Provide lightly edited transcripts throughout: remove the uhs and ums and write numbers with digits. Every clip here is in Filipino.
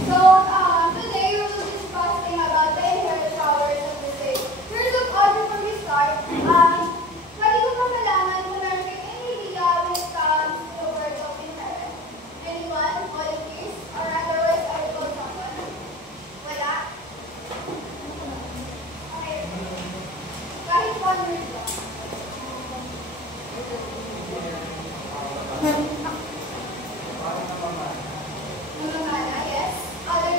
Today we will be discussing about the inherent powers of music. First of all, before we start, pwede ko ba malaman kung meron kayong any idea when it comes to the word of inherent? Anyone? Volunteers? Or otherwise, I will call someone? Wala? Okay. Kahit one word lang. Mamamana, yes. Other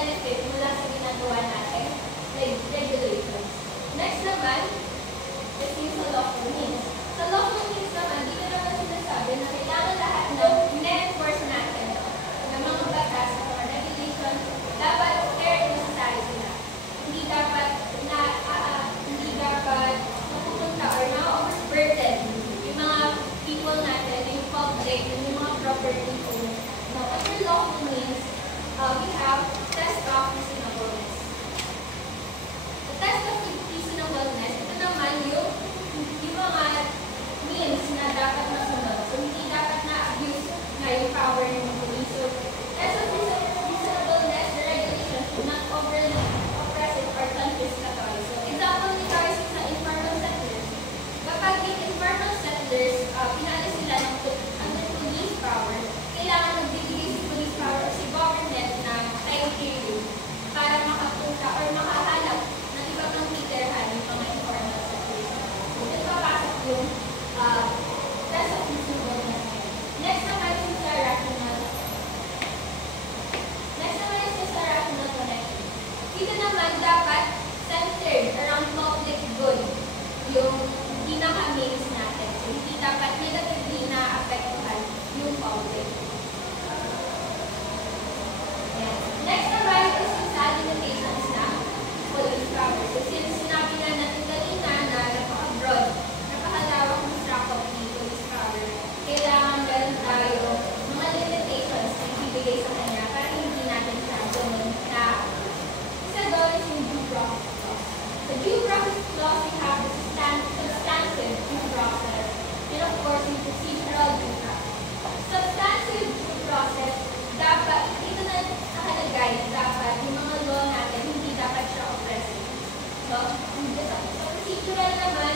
benefit mula sa ginagawa natin, like regulations. Next naman, is yung sa lawful means. Sa lawful means naman, dito naman sinasabi na kailangan lahat ng na-enforce natin ng mga batas o regulation, dapat fair and necessary sila. Hindi dapat mapupunta or na-overburden yung mga people natin, yung public, yung mga property owners. Now, under lawful means, we have test of reasonableness. The test of reasonableness, ito naman yung mga means na dapat masunod. So, hindi dapat na-abuse na yung power ng police. So, test of reasonableness, the regulations should not overly oppressive or confiscatory. So, example ni guys sa informal settlers. Kapag yung informal settlers, pinaalis sila ng under police power, kailangan magbibigay si police power o si government na time period para makapunta or makahanap ng iba pang titirahan ng mga informal settlers. So, dito papasok yung test of reasonableness. Next naman yung sa rational. Next naman yung sa rational connection. Dito naman dapat centered around public good yung pinaka-means natin. So, hindi dapat negatively na-apektuhan yung public. Next naman is yung sa limitations na police power. So, since sinabi na natin kanina na napaka-broad, napakalawak ng scope of the police power, kailangan meron tayo mga limitations na ibibigay sa kanya para hindi natin siya doon na isa doon is yung due process clause. The due process clause, we have the substantive due process and of course yung procedural due process. Substantive due process, dapat, dito na nakalagay, dapat yung mga law natin, hindi dapat siya oppressive. So, sa procedural naman,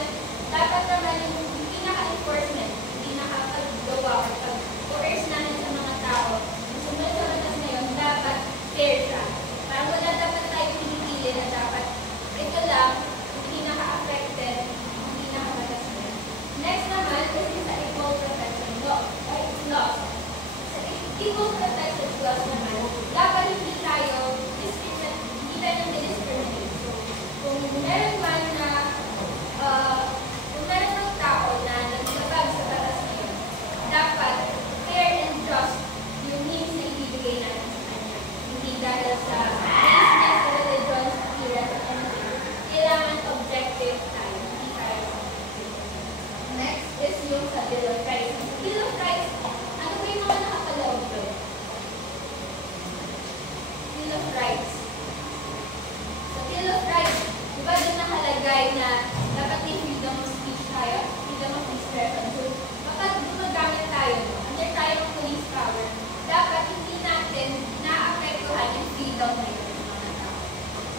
dapat naman yung pinaka-enforcement, hindi nakapagawa or pag-coerce natin sa mga tao, yung sumunod sa batas na yun, dapat fair siya. Parang wala dapat tayo pinipili na dapat ito lang, hindi naka-affected, hindi nakabatas na yun. Next naman, is yung sa equal protection law. Sa equal protection clause naman, dapat hindi tayo discriminate. So, kung meron man na kung meron ng tao na naglabag sa batas na yun, dapat fair and just yung means na ibibigay natin sa kanya. Hindi dahil sa business, religion, appearance, or anything. Kailangan objective tayo, hindi tayo subjective. Next is yung sa Bill of Rights. Sa Bill of Rights, ano ba yung mga nakapaloob doon? Bill of Rights. Sa Bill of Rights, di ba doon nakalagay na dapat may freedom of speech tayo, freedom of expression. So, kapag gumagamit tayo, under tayo ng police power, dapat hindi natin na-apektuhan yung freedom na yun ng mga tao.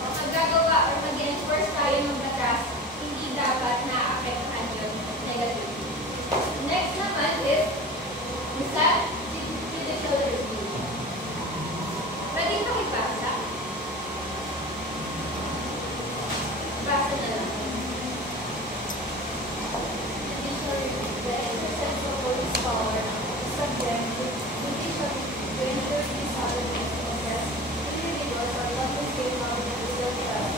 Kapag gagawa or mag-enforce tayo ng batas, hindi dapat na-apektuhan yun negatively. Next naman is sa judicial review. Pwede makibasa? Basa na lang. Judicial review. The exercise of police power is subject to judicial review to ensure these other process, individuals or public state of the legal trust.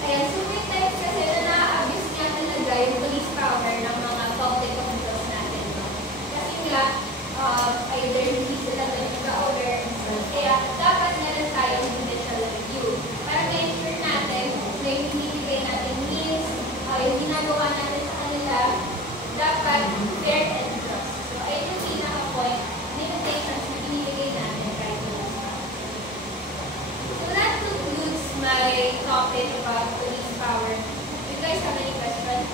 Ayan, so may times kasi na na-abuse niya talaga yung police power ng mga public officials natin. No? Kasi nga, either hindi sila nag-aware and so. Kaya dapat meron tayong judicial review. Para ma-ensure natin na yung binibigay natin means, yung ginagawa natin sa kanila, dapat fair and just. So, ayun yung pinaka-point, limitations na binibigay natin kahit police power. So, that concludes my topic about police power. You guys have any questions?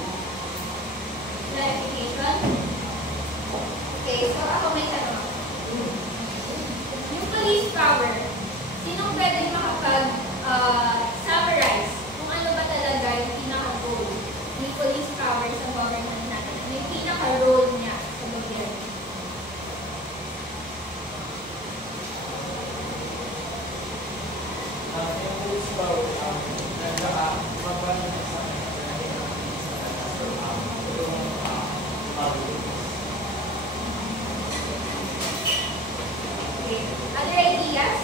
Clarification? Okay, so ako may tanong. Yung police power, sinong pwede makapag-summarize kung ano ba talaga yung pinaka-goal ni police power sa government natin? Ano yung pinaka-role niya sa gobyerno? Yung police power, nagkakapagpapalit sa Okay. Other ideas?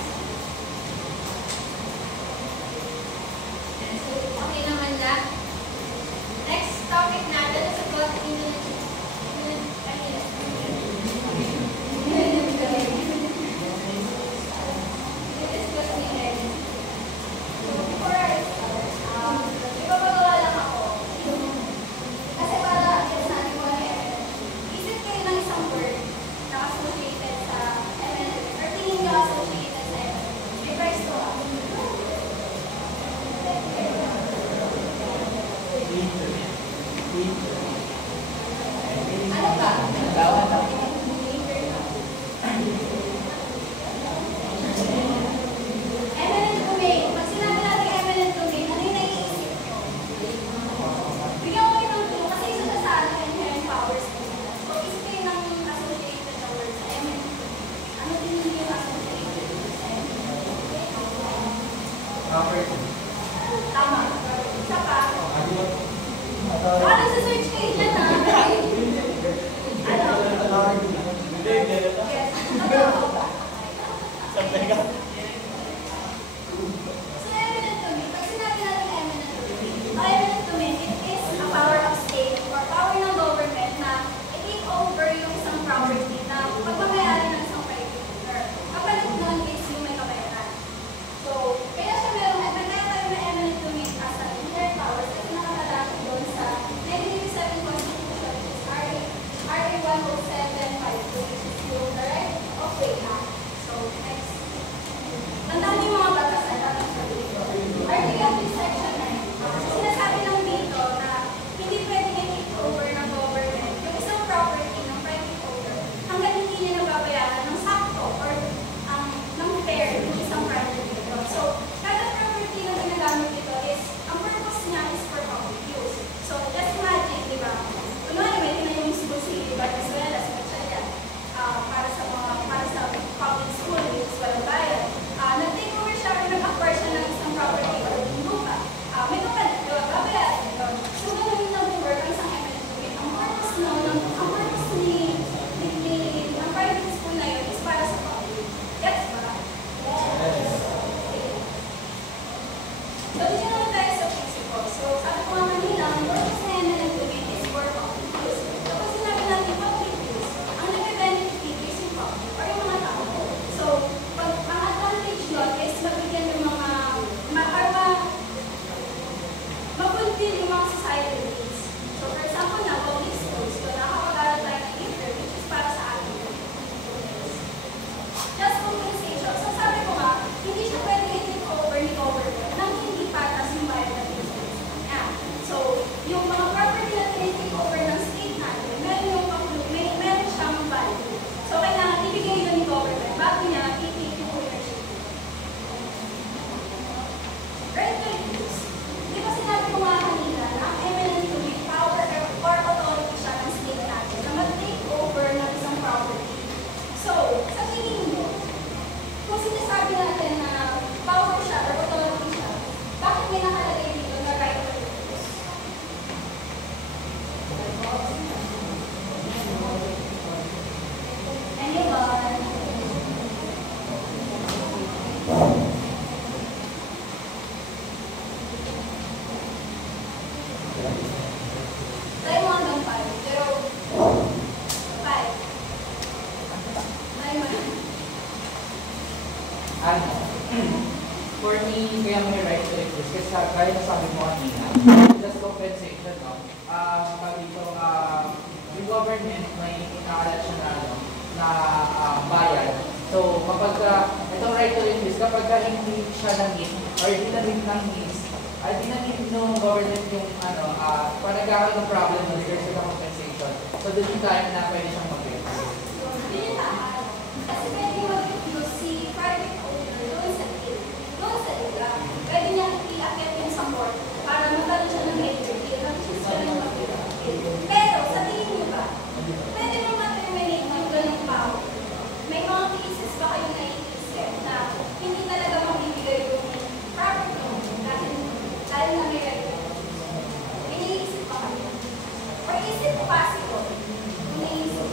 Tama. Isa pa. Baka nasa-search kayo dyan, ha? Ano? Yes. Totoo. So, eminent domain. Pag sinabi natin eminent domain, it is a power of state or power ng government na i-take over yung isang property na pagmamayari ng isang private owner. Kapalit nun is yung may kabayaran. So, kaya siya meron, kaya tayo na eminent domain as an inherent powers kasi nakatalaki doon sa 1987 Constitution, which is RA 10752, which is yung the right of way act. So, next. Tandaan niyo yung mga batas na dapat sabihin ko. Article 3, Section 9. Sinasabi lang dito na hindi pwedeng i-take over ng government yung isang property ng private owner hanggang hindi niya nababayaran ng sakto or ng fair yung isang private owner. So, kada property na ginagamit dito is, ang purpose niya is for public use. So, just imagine, di ba? Kunwari, may tinayo yung school si Venezuela, si Machaya, para sa public school, which is walang bayad. Nag-take over siya or nag-acquire siya ng isang property or lupa. May kapalit, di ba? Babayaran ito. So, ganun yung nag-work ang isang eminent domain. Ang purpose ng private school na yun is para sa public. Gets ba? Yes. So, dito naman tayo sa principle. So, sabi ko nga kanina, ang purpose na eminent domain is for public use. Kapag sinabi natin public use, ang nag-benefit dito is yung public or yung mga tao. So, ang advantage doon is mabigyan ng mga mapulfil yung mga societal needs. So, for example na, public schools, so nakakapag-aral tayo ng libre, which is para sa atin. Just compensation. So, sabi ko nga, hindi siya pwede i-take over ni government nang hindi patas yung bayad na pinag-schools niya. So, yung mga property na tinitake over ng state natin, meron siyang value. So, kailangan ibigay yun ni government bago niya i-take yung ownership. Right to use. Di ba sinabi ko nga kanina na ang eminent domain power or authority siya ng state natin na mag-take over ng isang property. So, sa tingin mo, kung sinasabi natin na power siya or authority siya, bakit may nakalagay dito na right to use? Anyone? Try mo hanggang 5. Pero, 5. Ayun. For me, kaya may right to refuse. Kasi kaya nasabi mo kanina, just compensation, no? Yung government may inaalat siya na bayad. So, kapag itong right to refuse, kapag hindi siya na-meet or hindi na-meet ng needs, ay di na-meet ng government yung pag nagkakaroon ng problem na there's a compensation. So, doon yung time na pwede siyang mag-refuse. Hindi yung tahan. Kasi pwede mag-refuse si private owner doon sa deal. Doon sa deal. Pwede niya i-akit yung support para magkaroon siya ng major deal. Mag-choose siya ng mag-deal. Pero, sa tingin niyo ba, pwede mo ma-terminate yung ganong power? May mga cases ba kayo naiisip na hindi talaga mabibigay yung property dahil na may right to refuse? May naiisip ba kayo? Or is it possible? Kung naiisip,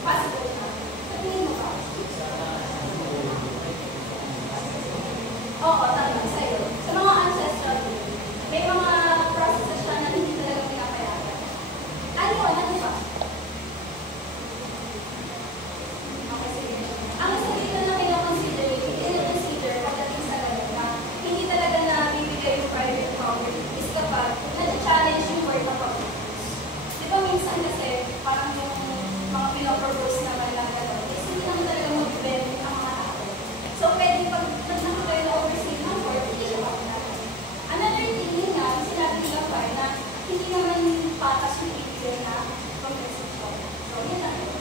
possible na. Sa tingin mo ba? Oo, tama. Sa'yo. Sa mga ancestral, may mga processes siya na hindi talaga pinapayagan. Ano ba? Okay, sige. Ang isa dito na kinakonsider pagdating sa ganun na hindi talaga na bibigay yung private property is kapag na-challenge yung word of public use. Di ba minsan kasi parang yung mga pinapropose naman lang gano'n is hindi naman talaga mag-benefit ang mga tao. So, pwede pag nagkakaroon na oversee ng word, hindi siya natin. Another thing yun nga, sinabi nila pa na hindi naman patas yung ibigay na compensation. So, yun lang yun.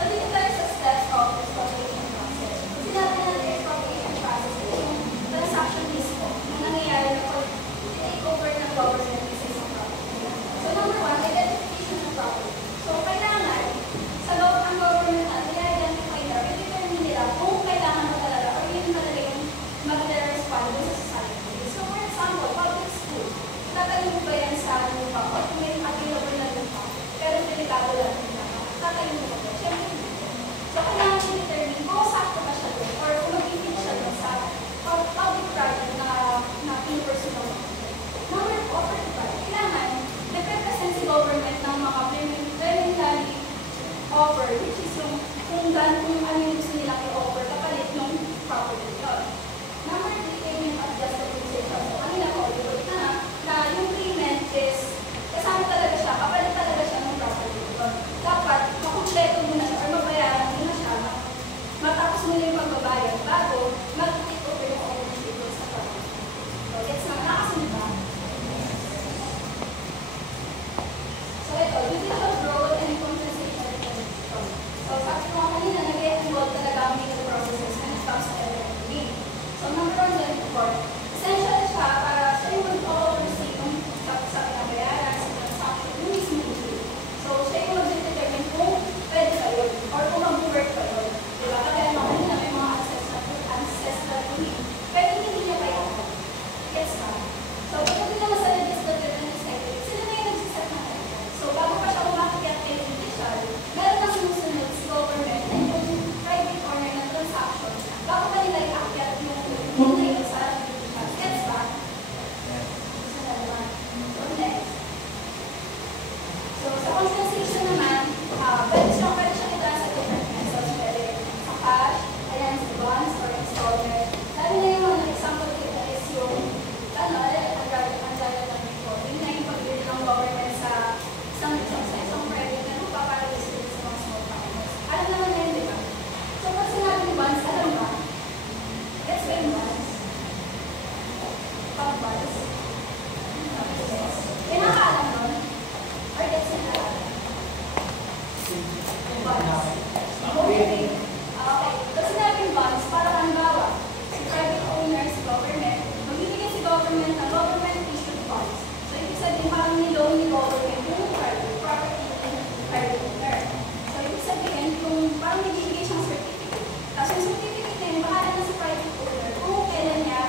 So, dito tayo sa steps of expropriation process. Sinabi natin expropriation process is yung transaction mismo na nangyayari na pag take over ng government sa isang property. So, number 1, identification ng property. So, kailangan, ang government natin, i-identify na, i-determine nila kung kailangan mo talaga or kayo mo. Siyempre, hindi. So, kailangan i-determine kung sakto ba siya doon or kung mag-fit siya doon sa public project na in-person mo. Number 4, kailangan nag-represent si government ng mga preliminary offer, which is yung kung ano yung gusto nilang i-offer kapalit yung property yun. Number 3, payment adjustabilization. So, kanina ko, na yung payment is kasama talaga siya, kapalit talaga siya ng property yun. Dapat makumpleto muna siya or mabayaran muna siya, matapos muna yung pagbabayad bago mag-take over yung ownership sa property. So, gets na, nakasunod ba? So, ito, judicial role and compensation mechanism. So, sabi ko kanina, nag-involve talaga ang legal processes when it comes to everything. So, number 1, ganito po. Essential siya para siya yung mag-oversee kung sa pinabayaran, sa transaction, yung mismo deal. So, siya yung mag-determine kung pwede pa yun or kung mag-work pa yun. Diba? Kaya naman kanina may mga ancestral ruling. Pero hindi niya pa yun. Yes, ma'am. So, pagdating naman sa legislative and executive, sila na yung nagsiset na rin. So, bago pa siya umakyat kay judicial, meron na sumusunod si government and yung private owner na transaction bago pa nila i-akyat yung nila sa judicial. Gets ba? Isa na naman. So, next. So, sa compensation naman, pwede siyang itaan sa different methods. Pwede sa cash, ayan, sa bonds, or installment. Lalo na yung example dito is yung ang gagawin lang ito. Yun na yung pagbili ng government sa isang project na magpaparawis sa mga small farmers. Alam naman na yun, di ba? So, pag sinabing bonds, alam ba? Let's say bonds. Pag-bonds. Pinakaalam nun? Or gets na alam? Bonds. Okay. Okay. Pag sinabing bonds, para halimbawa, si private owner, si government, magbibigay si government ng government-issued bonds. So, ibig sabihin, parang ni-loan ni government yung private property and private owner. So, ibig sabihin, kung parang nagbibigay siyang certificate. Tapos yung certificate na yun, bahala na sa private owner kung kailan niya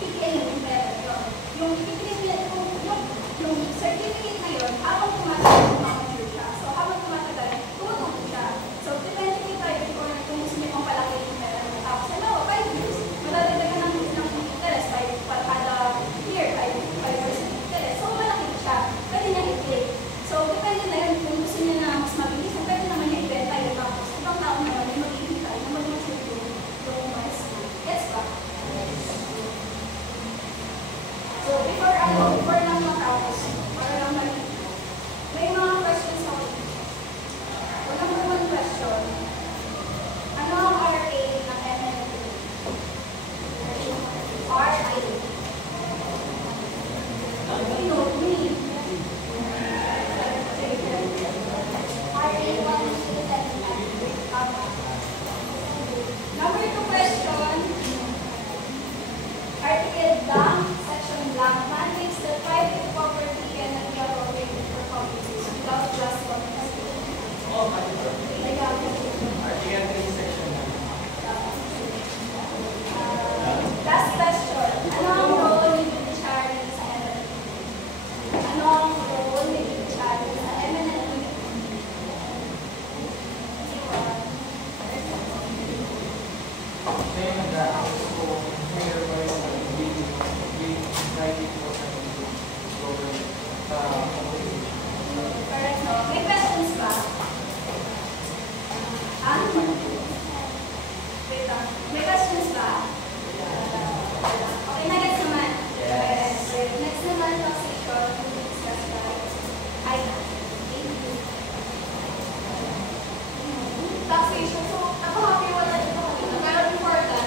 i-claim yung pera yun. Yung certificate na yun, habang tumatagal, mature siya. So, habang tumatagal, tumutubo siya. So, depende kay private owner kung gusto niya pang palaki yung pera niya. Tapos, 5 years, madadagdagan ng interest by kada year, 5% interest. So, malaki siya. Pwede niya i-claim. So, depende na yun kung gusto niya na mas mabilis. Pwede naman niya i-benta yun. Tapos, ibang tao naman yung mag-i-hintay na mag-mature yung months. Yes ba? So, before lang matapos, para lang may mga questions ako. So, number 1 question. Ano ang RA ng MNP? RA. You know me. RA 1 Number 2 question. Article blank, section blank, mandates that private property cannot be allocated for public use without just compensation. Last question. Ano ang role ni judiciary sa MNP? Ano ang role ni judiciary sa MNP? Correct, no? May questions ba? Wait lang. May questions ba? Okay, na-gets naman? Yes. Next naman, taxation. Discuss by taxation. So, ako-happy wala dito kanina. Pero before that,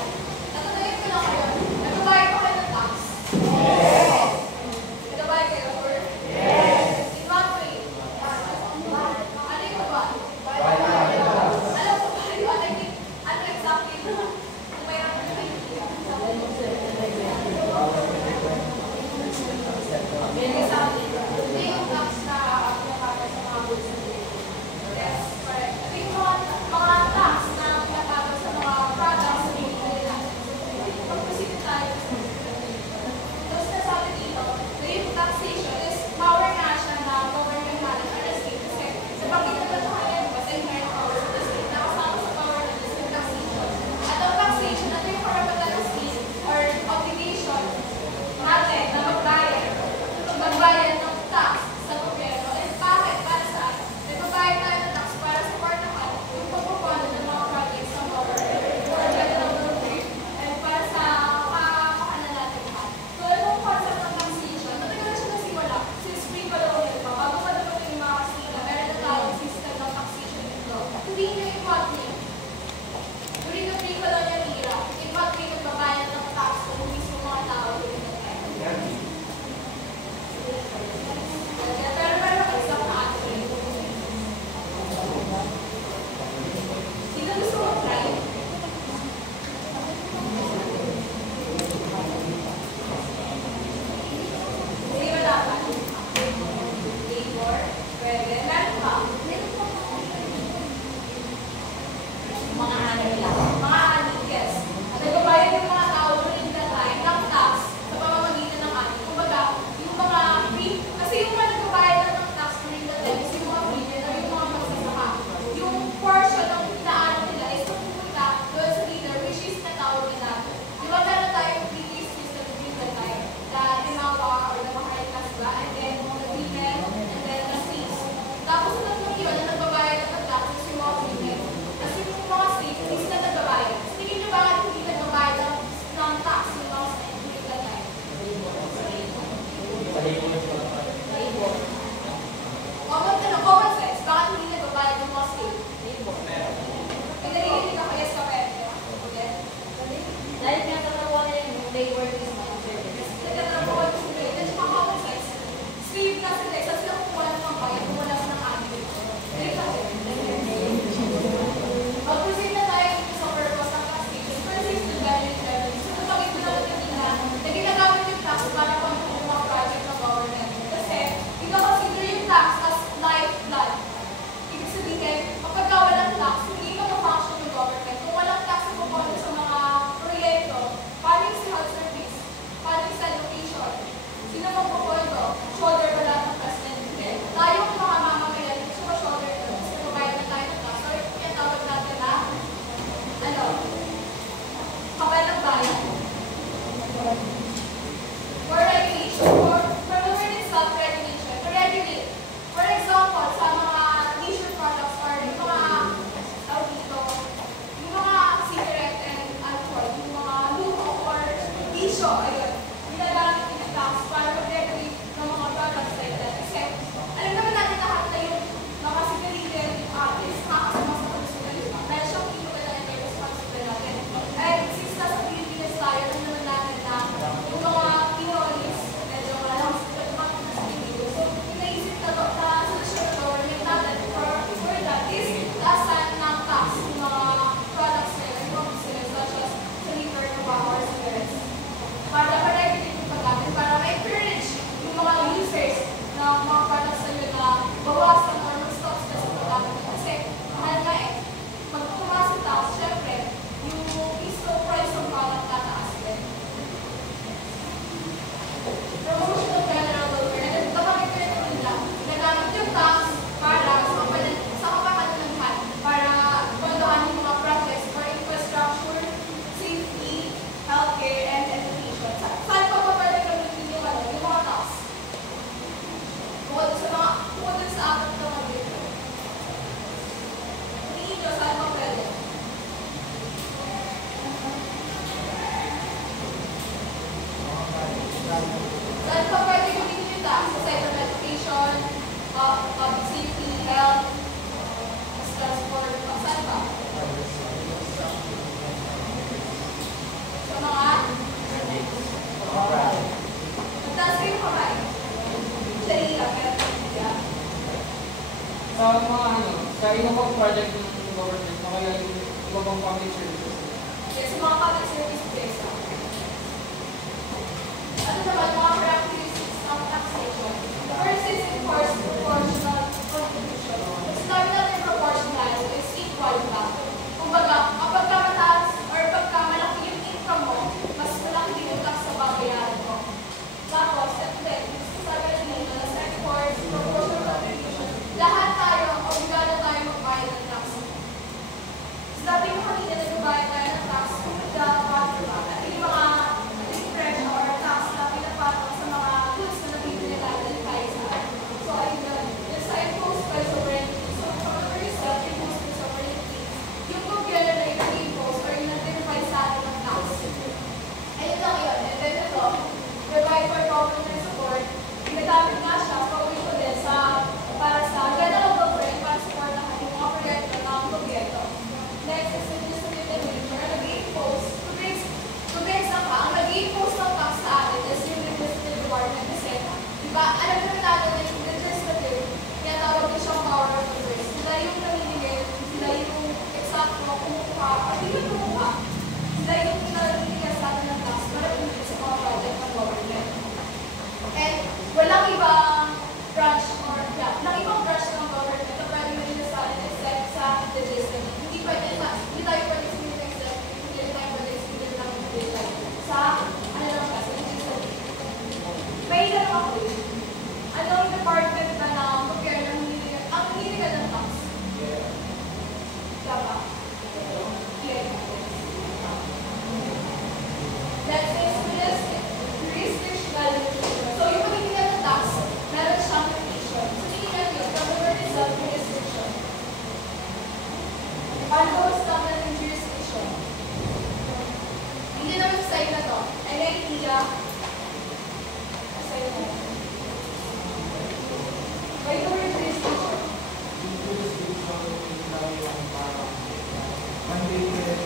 natatayin ko lang kayo. Nagbabayad ko kayo ng tax? Yes! Nagbabayad kayo for? Yes! In what way? Ano yung ba? Alam ko ba? Ano project ng government, o kaya yung iba pang public services. Yes, mga public service based lang. Ano naman, mga characteristics ng taxation. First is enforced proportional contribution. Kung sinabi natin proportional, is equal ba? Kumbaga, kapag mataas or pagka malaki yung income mo, mas malaki din yung tax sa babayaran mo. Tapos, and then, sabi natin dito, sa enforced proportional contribution, lahat tayo, obligado tayo magbayad ng tax. Sabi ko kanina, nagbayad tayo ng tax, kumbaga, at yung mga refresh or tax na pinapatong sa mga goods na nabibili natin kahit saan. So, ayun yun. Yung sa imposed by sovereignty. So, kapag yourself, imposed by sovereignty, yung gobyerno na yung impose or yung nag-verify sa atin ng tax. Ayun lang yun. And then ito, provide for government support. Ginagamit nga siya, pauwi ko din sa, para sa general government, para support ang ating mga proyekto ng gobyerno. Next is redistributive nature. Nag-i-impose, to be exact ang nag-i-impose ng tax sa atin is yung legislative department kasi, diba, alam naman natin na yung legislative, kaya tawag din siyang power of the purse. Sila yung namimigay, sila yung eksakto kumukuha, at hindi kumukuha. Sila yung pinaliligas sa atin ng tax para pumili sa mga project ng government. And walang ibang branch or, yeah, walang ibang branch ng government na pwede maligas sa atin except sa legislative. Hindi tayo pwede sumili ng executive, hindi tayo pwede sumili ng legislative. Sa, ano lang siya, sa legislative. May ilan ako eh. Anong department ba ng gobyerno ang hiniligan ng tax? Diba? Yeah. Next is jurisdictional limitation. So, yung paghihingan ng tax, meron siyang limitation. So, tingnan nyo, government is of jurisdiction. Ano ba sa natin jurisdiction? Hindi naman sa sa'yo na to. And then, iya, sa'yo na. By the word jurisdiction. Yung jurisdiction, lang yung parang mandated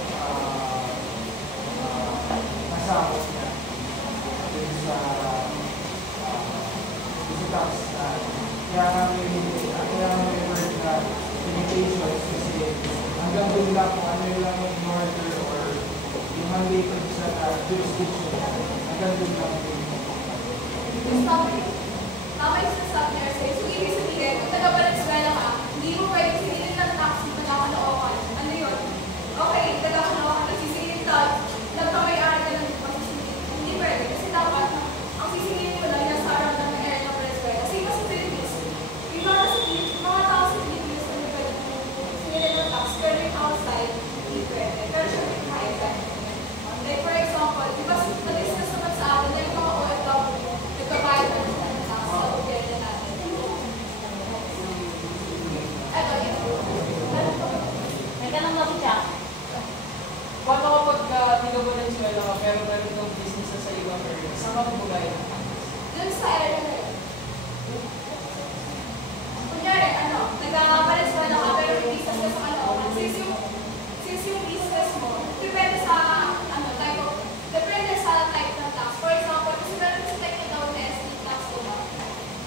masakot niya dun sa tax na kaya nga may word na limitations kasi hanggang doon lang kung ano yung lang yung order or yung mandated sa jurisdiction hanggang doon lang yung Tama yung sinasabi niya sa'yo. So, ibig sabihin, kung taga-Valenzuela ka, hindi mo pwede sinilin ng tax ng taga-Caloocan. Ano yun? Okay, taga-Caloocan, nagsisingilin tayo. Nagkamay-ari ka ng pagsisilin. Hindi pwede. Kasi dapat, ang sisingilin mo lang yan sa around ng area ng Valenzuela. Kasi iba sa Philippines. Yung mga tao sa Philippines, ano pwede sinilin ng tax. Pero yung outside, hindi pwede. Pero siya may kaya. Like for example, di ba na-discuss naman sa atin yung mga OFW, nagkabayad ng tax sa gobyerno natin. Eto, yun. May tanong na po siya. Paano kapag taga-Valenzuela ka pero meron kang business sa ibang area? Saan ka bumagay ng tax? Dun sa area na yun. Kunyari, nagka-Valenzuela ka pero may business ka sa Caloocan. Since yung business mo, depende sa type ng tax. For example, kasi meron sa type na daw na estate tax ko ba?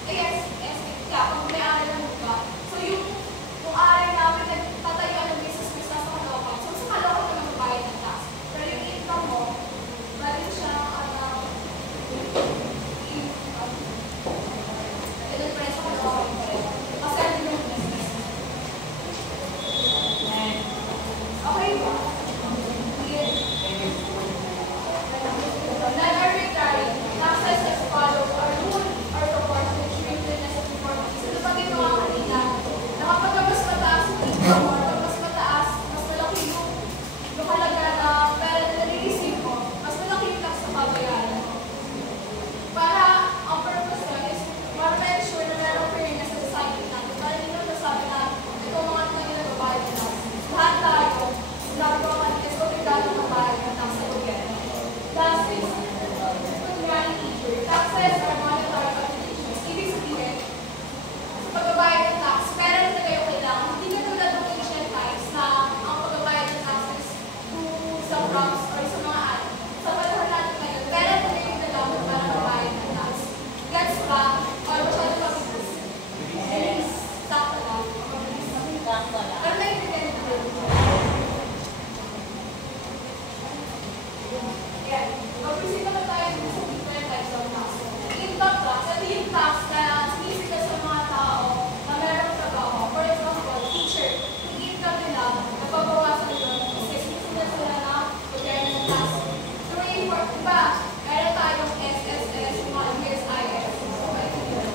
Estate, pag may ari ng lupa. So kung ari namin nagpatayo ng business mo sa Caloocan, so sa Caloocan ka magbayad ng tax. Pero yung income mo, balik siya ganun pa rin sa Caloocan pa rin. Kasi ano yung business. Okay ba? Non-arbitrary, taxes as follows are rule or proportionate strictness of conformity. So, pag ito nga kanina, na kapag mas mataas yung income mo, or mas mataas, mas malaki yung halaga na pera na nare-receive mo, mas malaki yung tax na babayaran mo. Para, ang purpose nun is, para ma-ensure na merong fairness sa society natin. Para hindi naman nasabi na, ito mga tayo na babayad ng tax. Lahat tayo, sinabi ko ang kanina, is obligado na bayad ng tax sa gobyerno. Last is, taxes are monetary obligations. Ibig sabihin, sa pagbabayad ng tax, pera na kayo kailangan. Hindi ka tulad ng ancient times na ang pagbabayad ng taxes to sa props or sa mga ano. Sa panahon natin ngayon, pera na kayo kailangan para magbayad ng tax. Gets ba? Or masyado mabilis? Sakto lang. Sakto lang. Pero kinds of tax. Income tax, ito yung tax na sinisika sa mga tao na meron trabaho. For example, teacher, yung income nila, nababawasan yun kasi sinisika sila na pagkain ng tax. So, diba, meron tayong SSS, yung mga USIS. So, ito yun.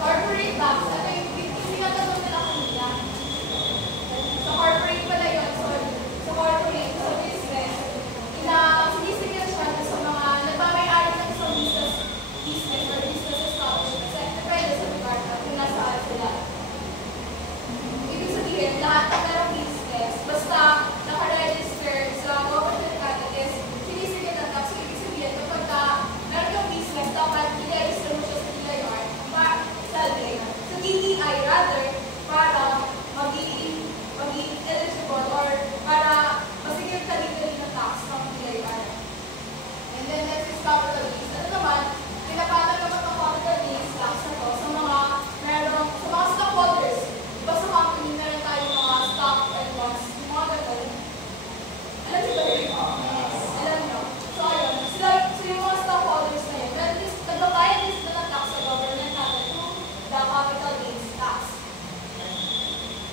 Corporate tax, ito yung pinagkatapos nila kanina. Sa corporate pala yun, sorry. Sa corporate, sa business, sinisigil siya sa mga nagmamay-ari ng isang business or business establishment. Depende sa lugar kung nasaan sila. Ibig sabihin, lahat ng merong business, basta naka-register sa government candidates, sinisigil ng tax. Ibig sabihin, kapag meron yung business, dapat i-register mo siya sa DIR, sa DTI rather, para maging eligible or para masigil ka legally ng tax ng DIR. And then next is capital gains. Ano naman, pinapatan naman ng capital gains tax na to sa mga stockholders. Diba sa company, meron tayong mga stock and bonds, yung mga ganun. Alam niyo ba yun? Alam niyo. So ayun, so yung mga stockholders na yun, nagbabayad din sila ng tax sa government natin through the capital gains tax.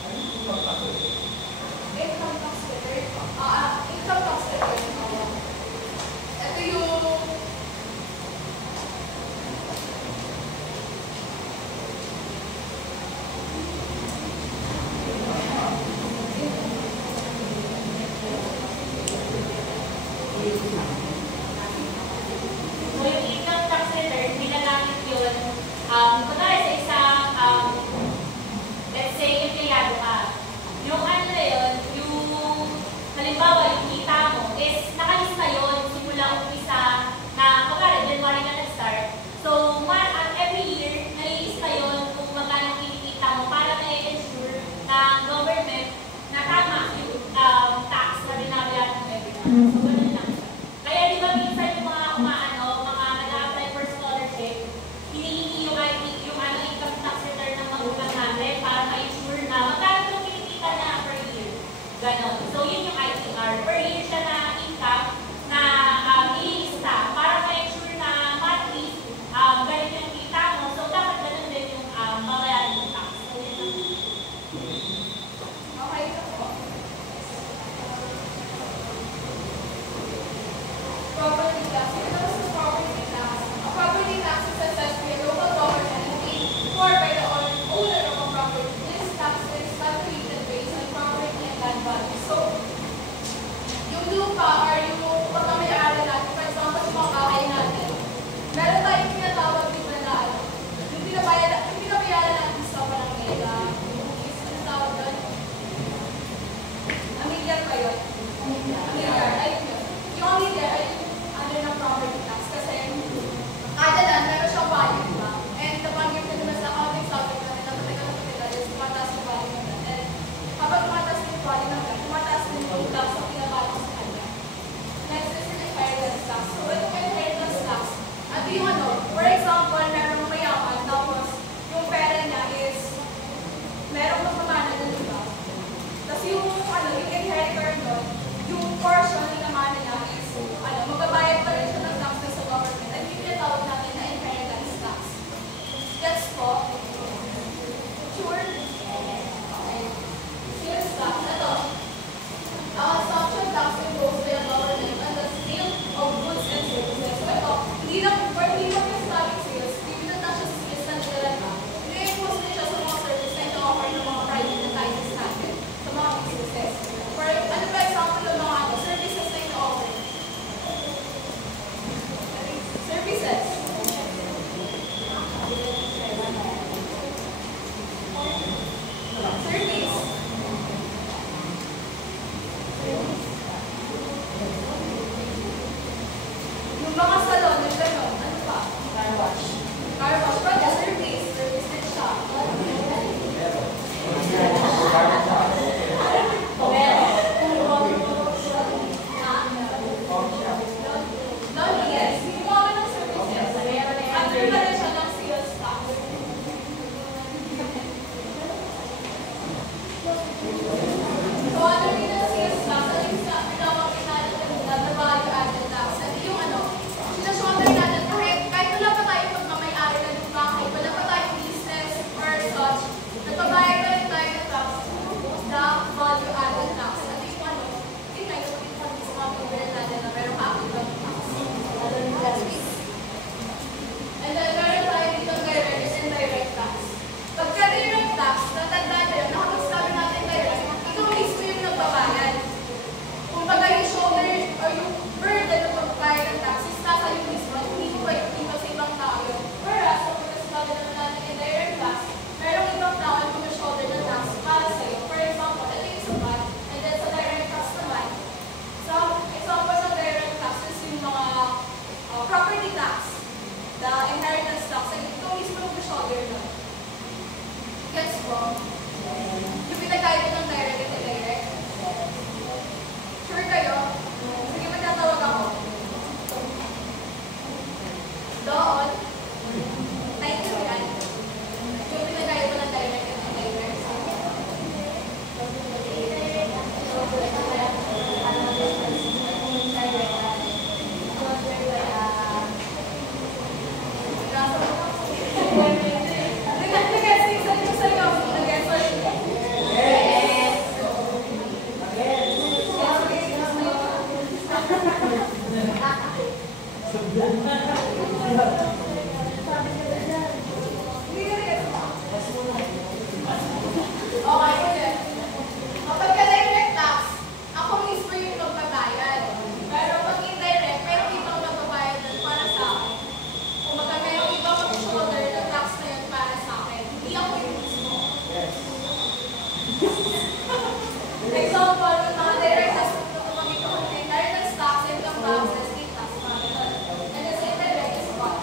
Income tax return. Income tax return. Ito yung So, yung income tax return, ginagamit yun, kunwari sa isang, let's say, empleyado ka. Yung ano na yun, yung, halimbawa, yung kita mo, is nakalista yun, simula umpisa na, kunwari, January na nag-start. So, every year, nalilista yun kung magkano kinikita mo para na-ensure ng government na tama yung tax na binabayaran mo every month. So, ganun lang siya. Kaya di ba minsan yung mga mga nag-apply for scholarship, hinihingi yung income tax return ng magulang natin para ma-ensure na magkano yung kinikita na per year. Ganon. So, yun yung ITR. Per year siya na income na ililista para ma-ensure na monthly, ganito yung kita mo. So, dapat ganun din yung babayaran yung tax. So, yun lang. okay ito po. Property tax. Ito naman sa property tax. A property tax is assessed by a local government and paid for by the owner of a property. This tax is calculated based on property and land value. So, yung lupa or yung pagkamayari natin, for example, sa mga bahay natin, meron tayong tinatawag dito na yung pinabayaran natin sa Barangay, yung tinatawag doon. Amilyar pa yun? Amilyar. Ayun yun. Yung amilyar ay under ng property tax kasi kada lang, meron siyang value, diba? And nabanggit na naman sa accounting subject natin na matagalang is tumataas yung value natin. And kapag tumataas yung value natin, tumataas din yung tax sa pinabato sa kanya. So Hindi na rin. Okay, ulit. Kapag ka-direct tax, ako mismo yung magbabayad. Pero pag indirect, merong ibang magbabayad nun para sa akin. Kung baka merong ibang mag-shoulder ng tax na yun para sa akin, hindi ako yung mismo. Example, yung mga direct tax na tumagit ako ng inheritance tax, income tax, estate tax, mga ganun. And then sa indirect is what?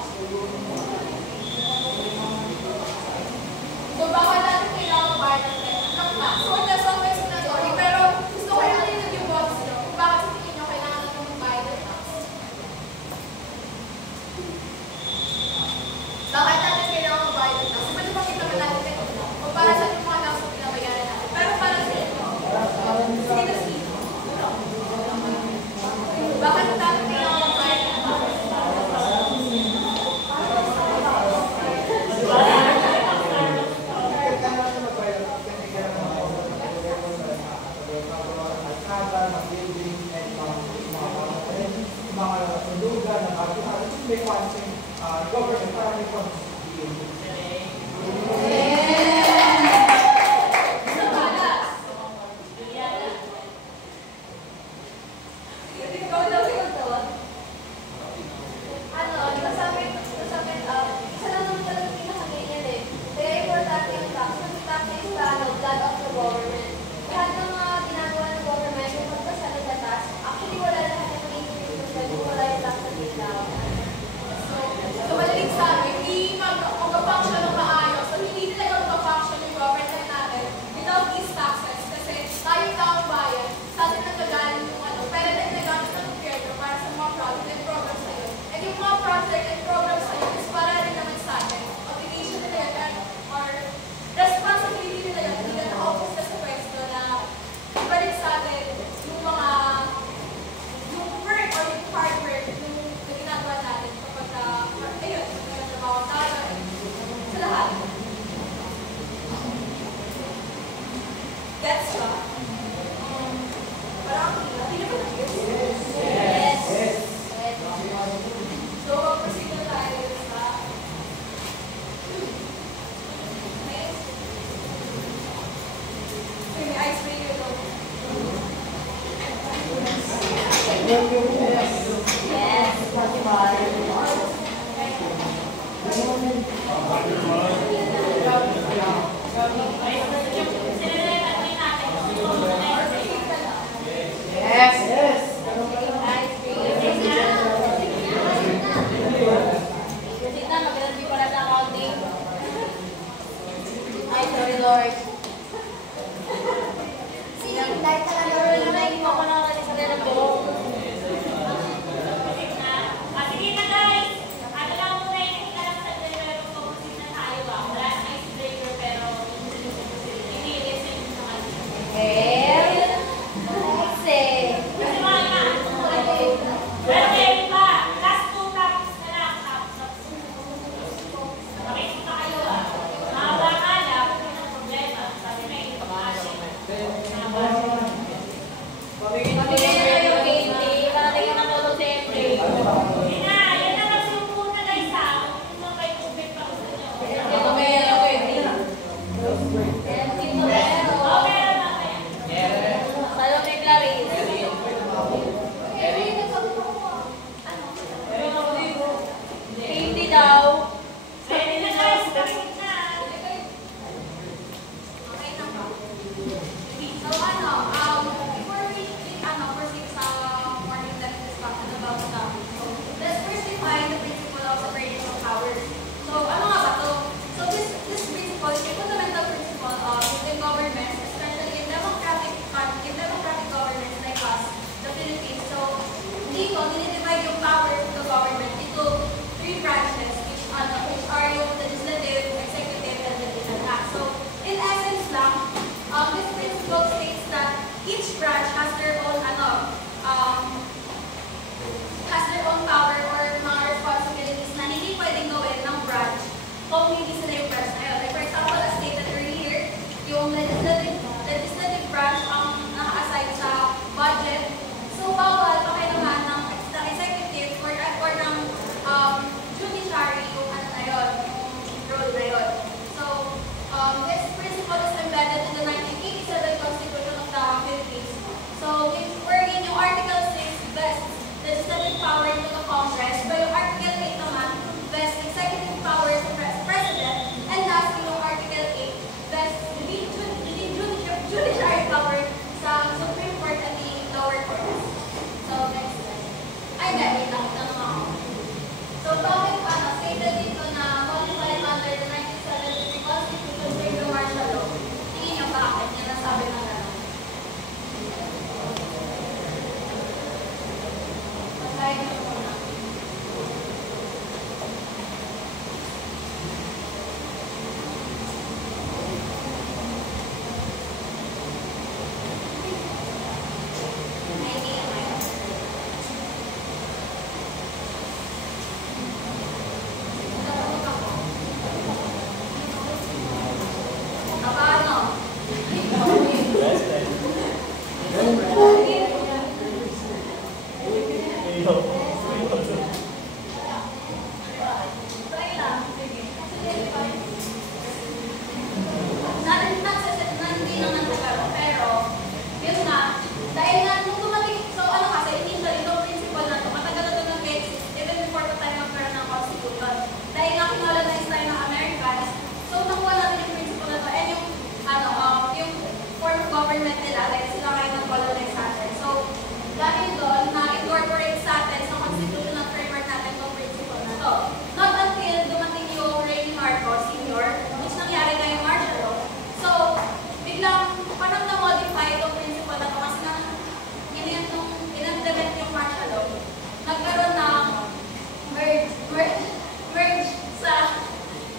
So baka natin kailangan mabayad ng tax. So that's all explanatory. Pero gusto ko yung narinig yung boss nyo kung bakit sa tingin nyo kailangan natin magbayad ng tax. Bakit natin kailangan magbayad ng tax? Pwede ba kita naman natin kanina? O para sa yung mga tax na pinabayaran natin? Pero para sa inyo, sige na sige. Bakit natin kailangan magbayad ng tax? Government para may funds. Sa balas. Ikaw daw yung tawag. Ano, nasabi, isa lang naman talaga pinakaganyan eh. Kaya importante yung tax. Kasi tax is blood of the government. Lahat ng mga ginagawa ng government, yung magpasala sa tax, actually wala lahat yung magiging kung wala yung tax na ginagawa. So madaling sabi, hindi mag-function ng maayos. So hindi talaga mag-function yung government natin without these taxes. Kasi tayo taong bayan, sa atin nagagaling yung pera na ginagamit ng gobyerno para sa mga project and programs na yun. And yung mga project and programs na yun is para rin naman sa atin. Obligation nila yun or responsibility nila yun. Hindi na naka-office na sa pwesto na ibalik sa atin yung mga yung work or yung hard work na ginagawa natin kapag ayun, nagtatrabaho tayo sa lahat. Gets ba? Parang hindi ba na-gets? Yes. So, proceed na tayo sa next. May icebreaker to. Lord. Dahil talaga Lord na hindi mo ako nakakali sa lalabong. Sige na guys! Ano lang muna yung nakita lang sa pero focus na tayo ba? Wala na icebreaker pero hindi listen sa kanila. Kasi Try lang. Sige. Hindi naman nagkaroon, pero yun nga, dahil nga nung dumating, so ano kasi, initially, itong principle na ito, matagal na ito nag-exist, even before pa tayo magkaroon ng Constitution. Dahil nga kinolonize tayo ng Americans, so nakuha natin yung principle na ito, and yung, yung form of government nila, dahil sila kayo nag-colonize sa atin. So, dahil doon, na-incorporate sa atin sa constitutional framework natin itong principle na ito. Not until dumating yung Rene Marcos Sr., which nangyari na yung martial law. So, biglang parang na-modify itong principle na ito kasi na in-implement yung martial law. Nagkaroon ng merge sa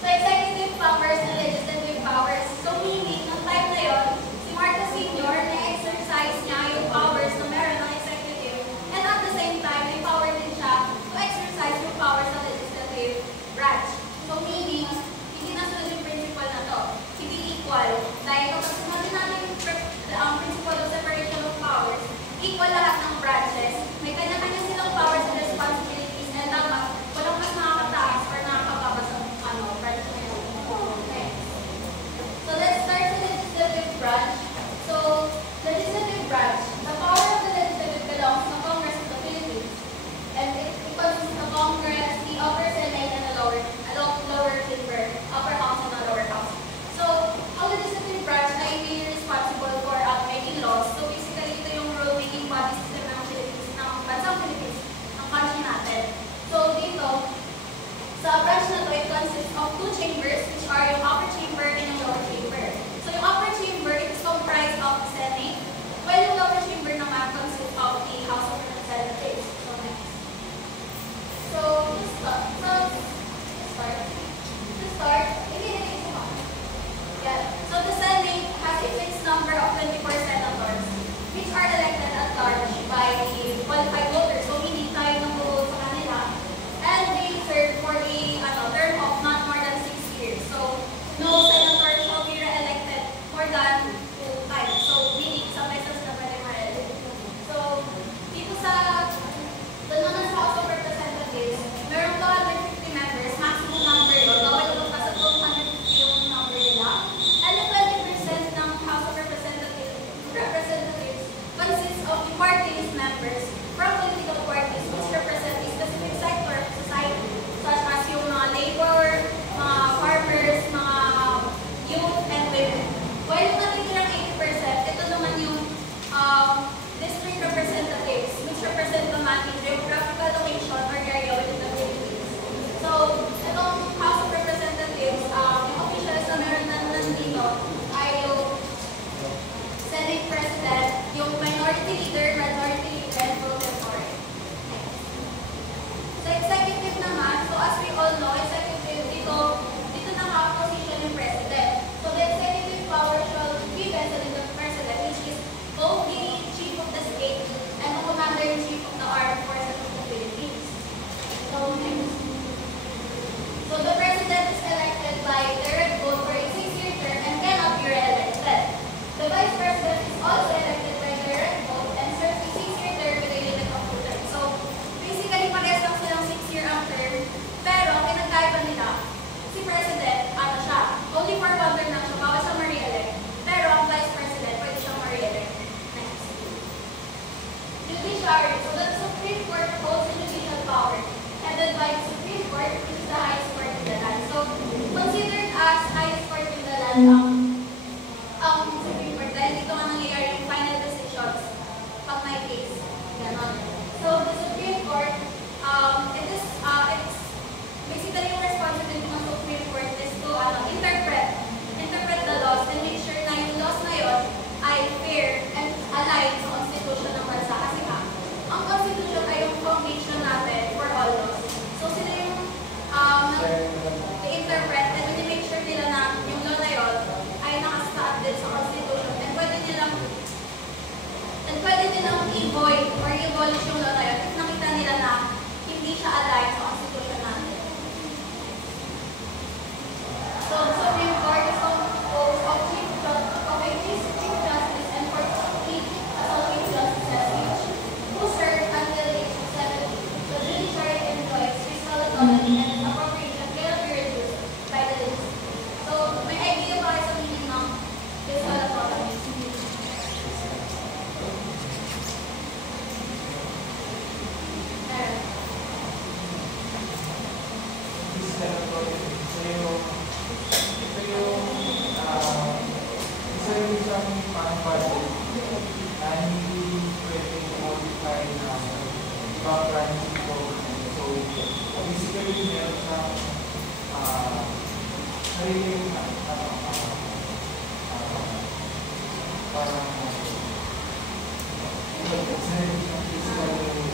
executive powers and legislative powers. So, meaning, ng time na yun, si Marcos Sr. na-exercise niya yung powers na meron ng executive, and at the same time, may power din siya to exercise yung powers ng legislative branch. So, meaning, hindi na sunod yung principle na to. Hindi equal. Dahil kapag sinabi natin ang principle of separation of powers, equal lahat ng branches. May kanya-kanya silang powers and responsibilities, and dapat walang mas nakakataas or nakakababa sa branch na yun. Okay. So, let's start with the legislative branch. So, legislative branch, the power of the legislative belongs to the Congress of the Philippines. And it consists of Congress, the upper Senate, and the lower chamber, upper house and the lower house. So, ang legislative branch ay may responsible for making laws. So, basically, ito yung rule-making body system ng Philippines, ng bansang Philippines, ng country natin. So, dito, sa branch na ito, it consists of two chambers, which are yung upper chamber and yung lower chamber. So, yung upper chamber, it is comprised of the Senate, while yung lower chamber naman consists of the House of Representatives. So, next. So, to start, yeah. So, the Senate has a fixed number of 24 senators, which are elected at large by the qualified voters. So, meaning tayo nang vote sa kanila. And they serve for a term of not more than 6 years. So, no senator shall be re-elected more than 2 times. So, meaning isang beses na pwede ma-elect. So, dito doon naman sa House of Representatives, meron 250 members, maximum number yun. Bawal naman pa sa 250 yung number nila. And the 20% ng House of Representatives consists of the party list members from political parties which represent a specific sector of society, such as yung mga labor, mga farmers, mga youth, and women. While yung natitirang 80%, ito naman yung district representatives, which represent naman in geographical location or area within the Philippines. So, itong House of Representatives, yung officials na meron na nandito ay yung Senate President, yung Minority Leader, Majority Leader, and Pro Tempore. Sa executive naman, so as we all know, executive, dito naka-position yung President. So, the executive power shall be vested in the President, which is both the Chief of the State and the Commander-in-Chief of the Armed Forces of the Philippines. So, next. So, the President is elected by direct vote for a 6-year term and cannot be re-elected. The Vice President is also elected by direct vote and serves a 6-year term with a limit of 2 terms. So, basically, parehas lang silang 6-year ang term, pero pinagkaiba nila, si President, siya, only for 1 term lang siya, bawal siya ma-re-elect. Pero ang Vice President, pwede siya ma-re-elect. Next. Judiciary. So, the Supreme Court holds the judicial power, headed by the Supreme Court, which is the highest court in the land. So, considered as highest court in the land, ang Supreme Court, dahil dito nga nangyayari yung final decisions pag may case. Ganon. So, the Supreme Court, it's basically yung responsibility ng Supreme Court is to interpret the laws and make sure na yung laws na yun ay fair and aligned sa Constitution ng bansa. Kasi nga, ang Constitution ay yung foundation natin for all laws. So, sila yung i-interpret and make sure nila na yung law na yun authority and its appropriation cannot be reduced by the legislature. So, may idea ba kayo sa meaning ng fiscal autonomy? Meron. Fiscal authority. So ito yung isa yung isang budget na hindi pwedeng modify na ibang branches ko. So basically meron siyang sarili na parang sarili siyang fiscal authority.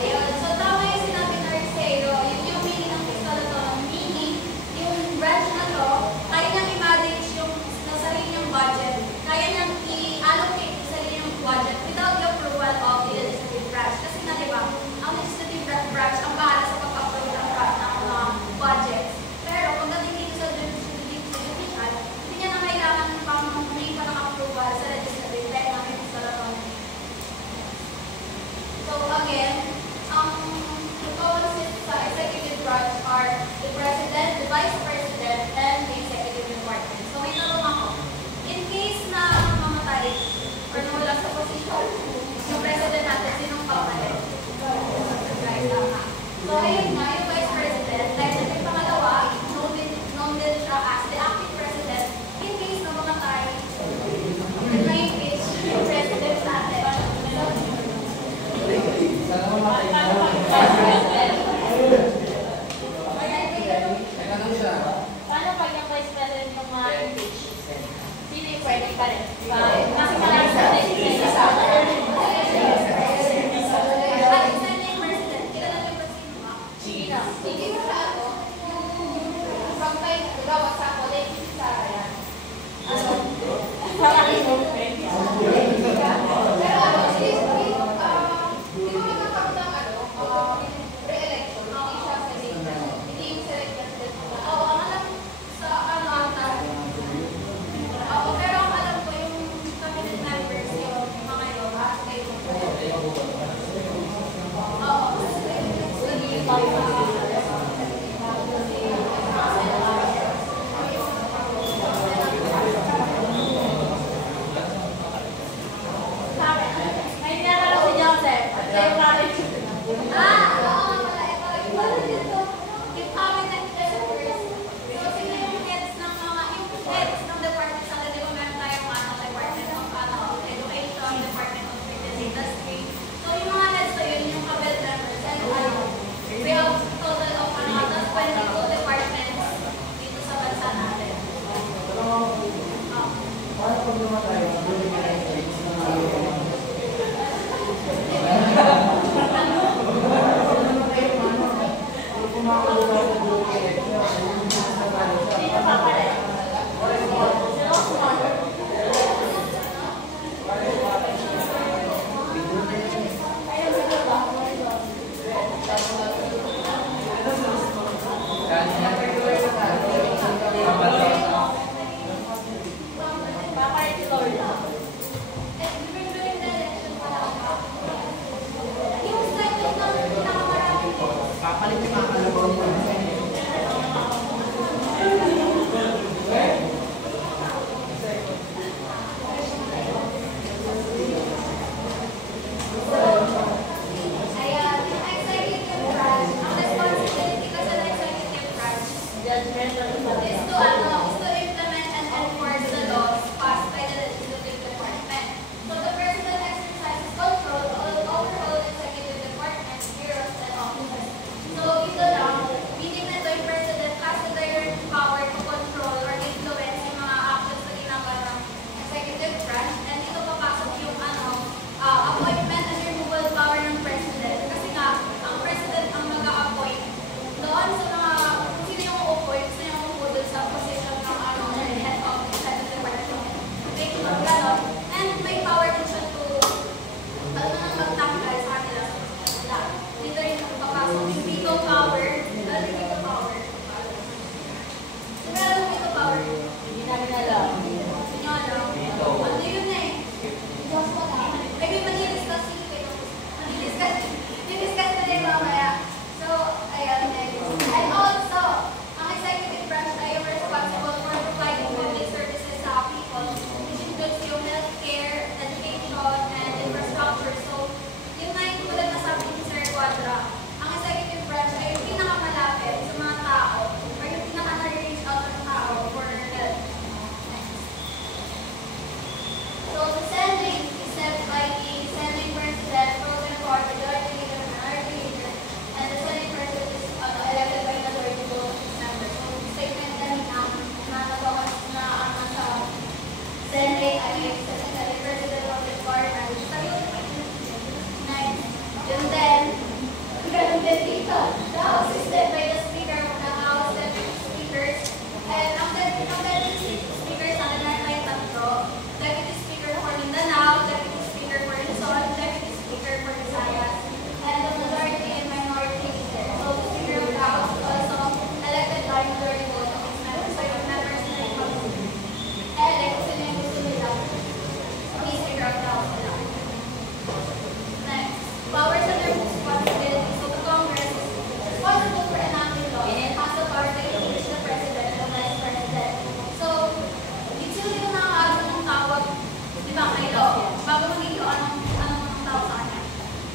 Ayun. So, tama yung sinabi ni Arceo. Yun yung meaning ng fiscal autonomy. Meaning, yung branch na to, kaya niyang i-manage yung sarili niyang budget. Kaya niyang i-allocate yung sarili niyang budget without the approval of the legislative branch. Kasi nga, di ba, ang legislative branch ang bahala sa pag-approve ng mga budgets. Pero, pagdating dito sa judicial, hindi niya na kailangan pang humingi pa ng approval sa legislative dahil nga may fiscal autonomy. So again, the co-consists sa executive branch are the president, the vice president, and the executive department. So may tanong ako, in case na mamatay or nawala sa position, yung president natin, sinong papalit? Right, tama. So ayun nga, yung vice president, dahil na yung pangalawa, known din siya as the acting president, in case na mamatay, and may impeach yung president natin. Sana mamatay na. Tanong siya. Paano pag yung vice president yung mga impeach? Sino yung pwede pa rin? Kasi malakas na legislative. Sige na. Sige mo sa ako, yung from time to gawa sa ako, like si Sarah yan. Pero ano, seriously, di ba magkakaroon ng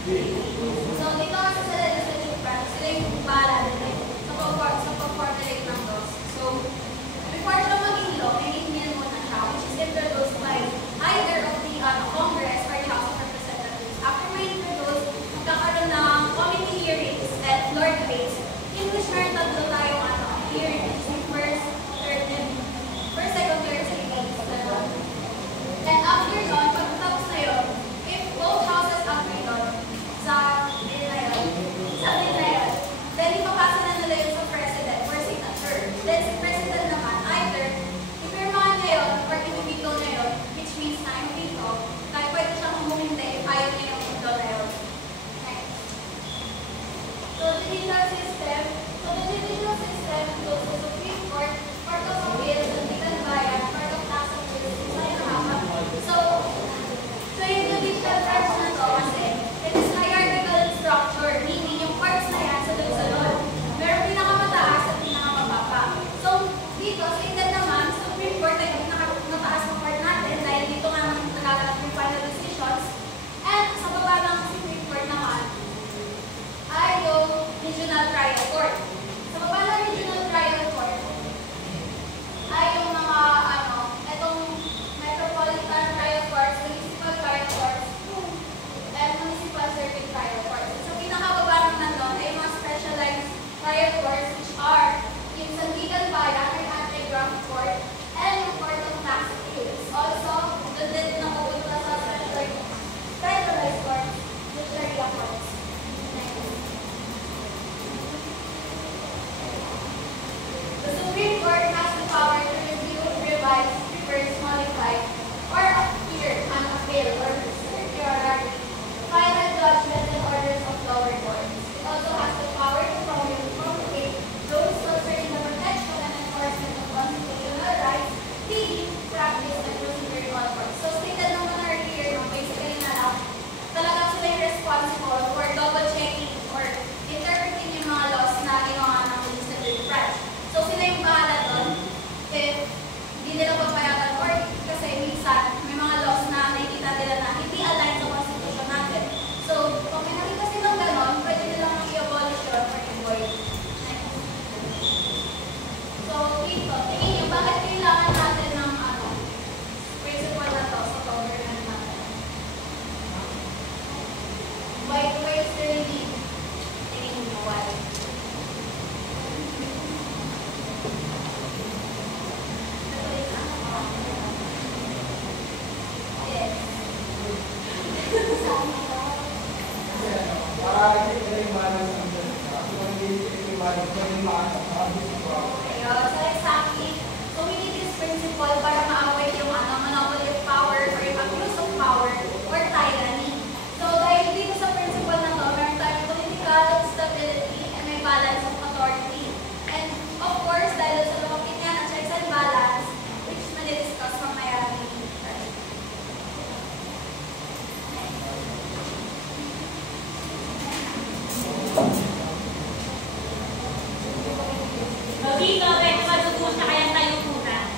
So, dito kasi sa legislative branch, sila yung bahala din sa pag-formulate ng laws. So, before siya maging law, may mean muna siya, which is introduced by either of the Congress or the House of Representatives. After may introduce, magkakaroon ng committee hearings at floor debates, in which meron tatlo tayong hearings, yung first, second, third, second, and after nun, pagkatapos na yun, if both houses agree nun sa bill na yun, then ipapasa na nila yun sa president for signature. Then si president naman, either ipirmahan na yun or ibibito na yun, which means na yung bito, kahit pwede siyang humindi if ayaw niya yung bito na yun. Okay. So the judicial system goes to Supreme Court, Court of Appeals, Sandigan Bayan, Court of Tax Appeals, So yung judicial branch na to kasi, it is hierarchical structure, meaning yung parts na yan sunod-sunod. Meron pinakamataas at pinakamababa. So, dito, stated naman, Supreme Court ay pinakamataas na part natin dahil dito nga nagaganap yung final decisions. And sa baba ng Supreme Court naman, ay yung Regional Trial Court. Sa baba ng Regional Trial Court, ay yung mga, etong Metropolitan Trial Courts, Municipal Trial Courts, and Municipal Circuit Trial Courts. So, pinakababa naman doon ay mga specialized trial courts which are yung Sandigan Bayan or Anti-Graft Court and yung Court of Tax Appeals. Also, doon din napupunta sa specialized courts, the Sharia courts. The Supreme Court has the power to review, revise, reverse, modify, or appear on appeal or certiorari, final judgments and orders of lower courts. It also has the power to promulgate those concerning the protection and enforcement of constitutional rights, leading, practice, and procedure in all courts. So stated naman earlier, basically na lang, talagang sila yung responsible for double-checking or interpreting yung mga laws na ginawa ng legislative branch. So sila yung bahala doon if hindi nila papayagan or kasi minsan may mga laws na nakikita nila na hindi align sa constitution natin. So kung may nakita silang ganon, pwede nilang i-abolish yun or i-void. So dito, tingin nyo, bakit kailangan natin ng principle na to sa government natin? Why is there a need? Tingin nyo, why? So exactly, so we need this principle para ma-avoid yung monopoly of power or yung abuse of power or tyranny. So dahil dito sa principle na to, meron tayong political stability and may balance of authority. And of course, dahil sa lumapit nga ng checks and balance, which is mali-discuss mamaya rin. Dito, medyo madugo siya kaya tayo muna.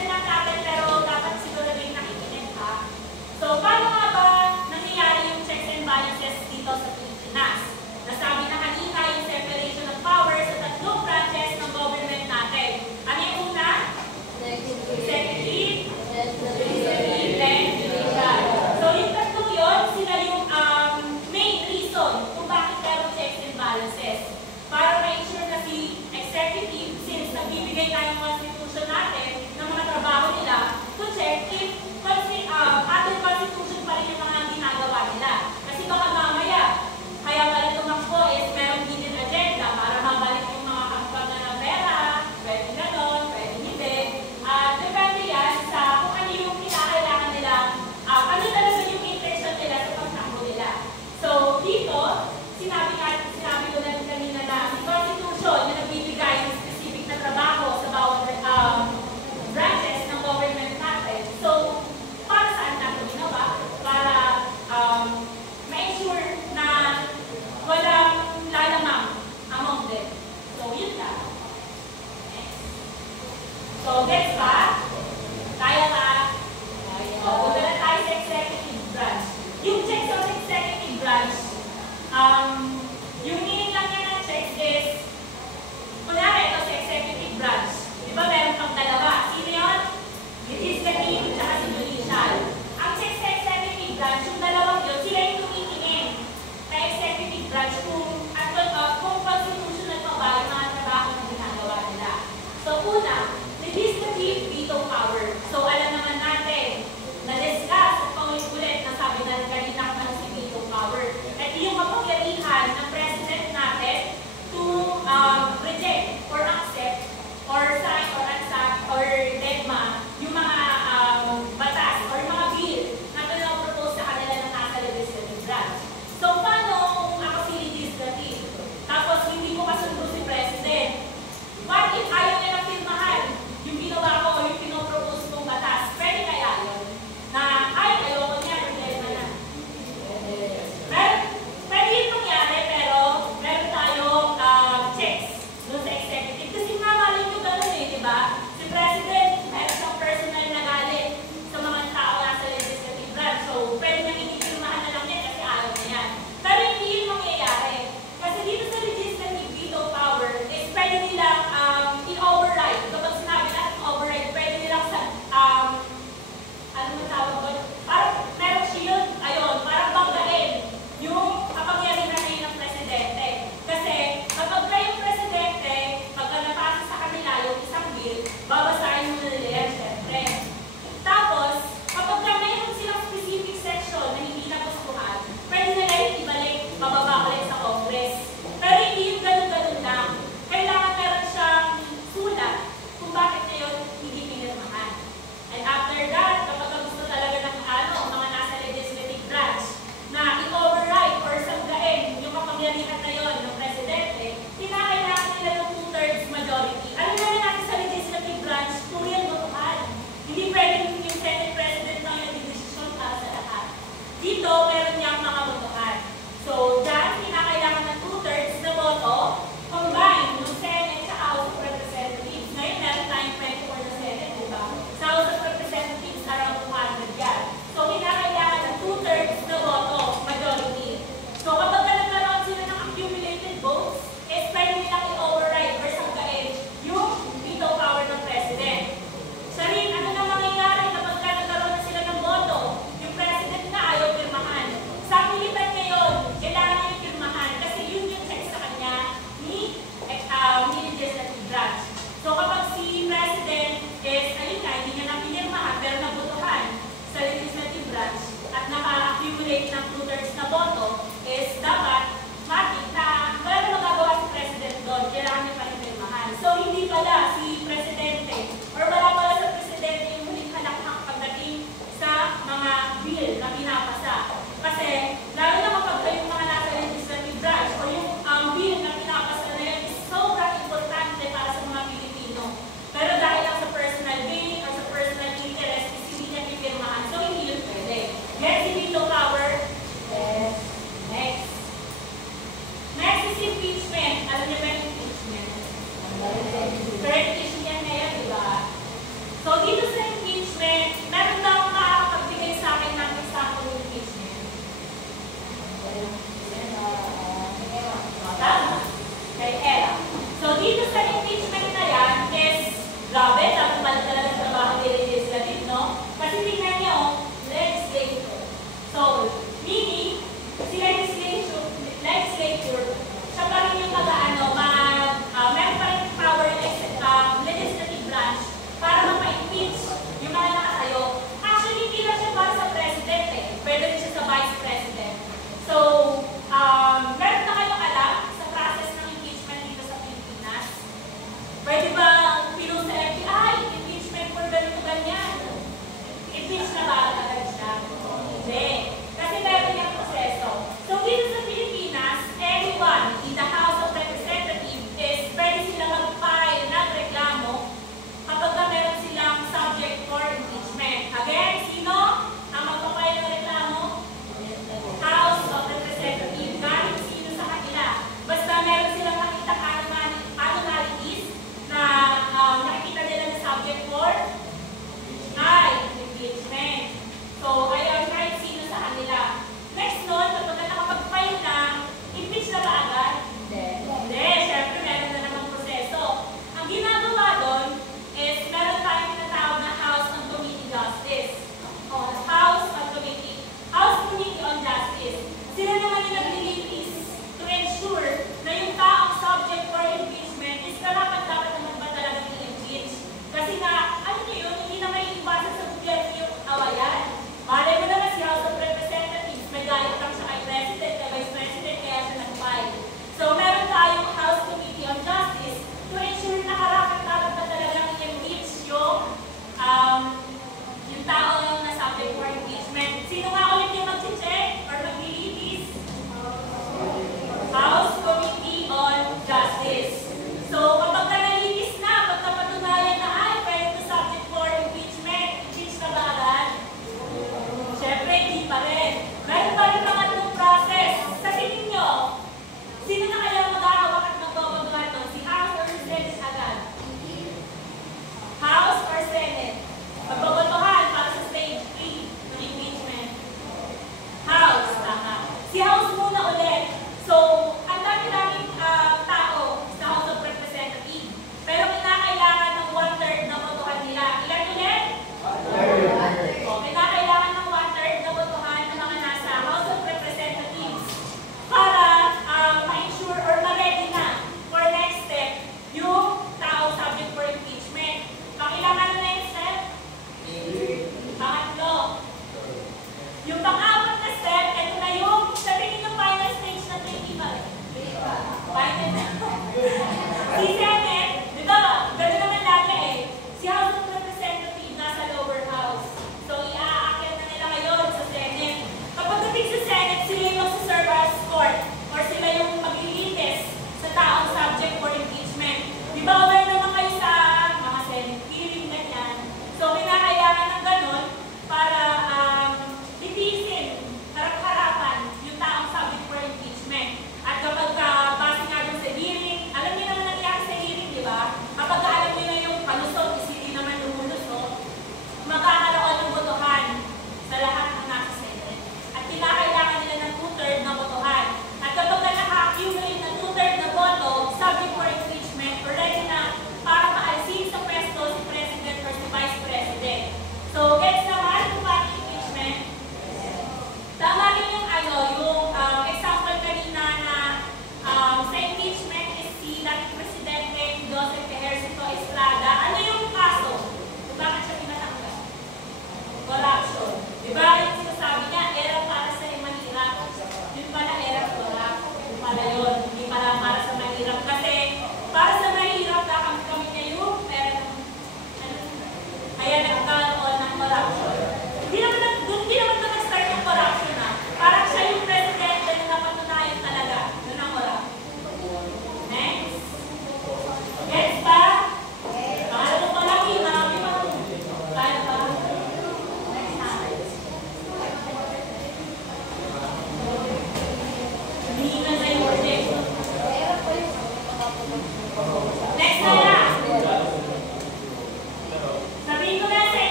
na-mention lang natin pero dapat siguro din nakikinig ha. So, paano nga ba nangyayari yung checks and balances dito sa Pilipinas? Nasabi na kanina yung separation of powers sa tatlong branches ng government natin. Ano yung una? Executive, legislative, and judicial. So, yung tatlong yun, sila yung main reason kung bakit meron checks and balances. Para ma-ensure na si executive, since nagbibigay tayo ng constitution natin ng mga trabaho nila,